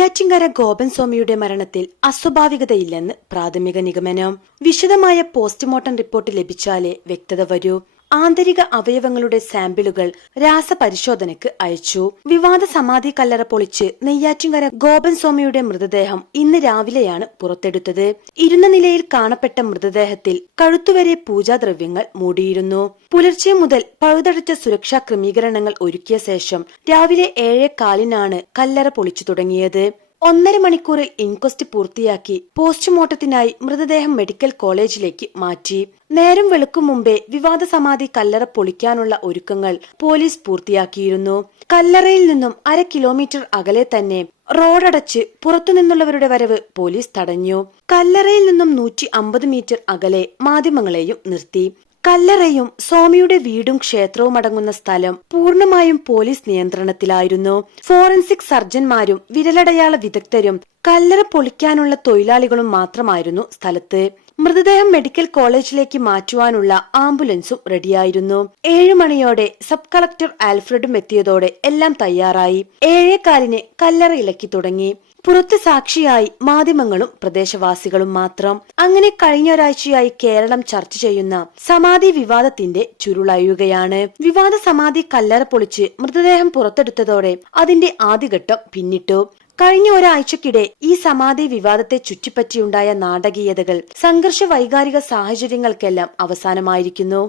നെയ്യാറ്റിൻകര ഗോപൻ സ്വാമിയുടെ മരണത്തിൽ അസ്വാഭാവികതയില്ലെന്ന് പ്രാഥമിക നിഗമനം. വിശദമായ പോസ്റ്റ്മോർട്ടം റിപ്പോർട്ട് ലഭിച്ചാലേ വ്യക്തത വരൂ. ആന്തരിക അവയവങ്ങളുടെ സാമ്പിളുകൾ രാസപരിശോധനയ്ക്ക് അയച്ചു. വിവാദ സമാധി കല്ലറ പൊളിച്ച് നെയ്യാറ്റിൻകര ഗോപൻ സ്വാമിയുടെ മൃതദേഹം ഇന്ന് രാവിലെയാണ് പുറത്തെടുത്തത്. ഇരുന്ന നിലയിൽ കാണപ്പെട്ട മൃതദേഹത്തിൽ കഴുത്തുവരെ പൂജാദ്രവ്യങ്ങൾ മൂടിയിരുന്നു. പുലർച്ചെ മുതൽ പഴുതടച്ച സുരക്ഷാ ക്രമീകരണങ്ങൾ ഒരുക്കിയ ശേഷം രാവിലെ ഏഴേ കാലിനാണ് കല്ലറ പൊളിച്ചു തുടങ്ങിയത്. ഒന്നര മണിക്കൂറിൽ ഇൻക്വസ്റ്റ് പൂർത്തിയാക്കി പോസ്റ്റ്മോർട്ടത്തിനായി മൃതദേഹം മെഡിക്കൽ കോളേജിലേക്ക് മാറ്റി. നേരം വെളുക്കും മുമ്പേ വിവാദ സമാധി കല്ലറ പൊളിക്കാനുള്ള ഒരുക്കങ്ങൾ പോലീസ് പൂർത്തിയാക്കിയിരുന്നു. കല്ലറയിൽ നിന്നും അര കിലോമീറ്റർ അകലെ തന്നെ റോഡടച്ച് പുറത്തുനിന്നുള്ളവരുടെ വരവ് പോലീസ് തടഞ്ഞു. കല്ലറയിൽ നിന്നും നൂറ്റി അമ്പത് മീറ്റർ അകലെ മാധ്യമങ്ങളെയും നിർത്തി. കല്ലറയും സ്വാമിയുടെ വീടും ക്ഷേത്രവും അടങ്ങുന്ന സ്ഥലം പൂർണമായും പോലീസ് നിയന്ത്രണത്തിലായിരുന്നു. ഫോറൻസിക് സർജന്മാരും വിരലടയാള വിദഗ്ധരും കല്ലറ പൊളിക്കാനുള്ള തൊഴിലാളികളും മാത്രമായിരുന്നു സ്ഥലത്ത്. മൃതദേഹം മെഡിക്കൽ കോളേജിലേക്ക് മാറ്റുവാനുള്ള ആംബുലൻസും റെഡിയായിരുന്നു. ഏഴു മണിയോടെ സബ് കളക്ടർ ആൽഫ്രഡും എത്തിയതോടെ എല്ലാം തയ്യാറായി. ഏഴേകാലിന് കല്ലറ ഇളക്കി തുടങ്ങി. പുറത്ത് സാക്ഷിയായി മാധ്യമങ്ങളും പ്രദേശവാസികളും മാത്രം. അങ്ങനെ കഴിഞ്ഞ ഒരാഴ്ചയായി കേരളം ചർച്ച ചെയ്യുന്ന സമാധി വിവാദത്തിന്റെ ചുരുളയുകയാണ് വിവാദ സമാധി കല്ലറ പൊളിച്ച് മൃതദേഹം പുറത്തെടുത്തതോടെ അതിന്റെ ആദ്യഘട്ടം പിന്നിട്ടു. കഴിഞ്ഞ ഒരാഴ്ചക്കിടെ ഈ സമാധി വിവാദത്തെ ചുറ്റിപ്പറ്റിയുണ്ടായ നാടകീയതകൾ സംഘർഷ വൈകാരിക സാഹചര്യങ്ങൾക്കെല്ലാം അവസാനമായിരിക്കുന്നു.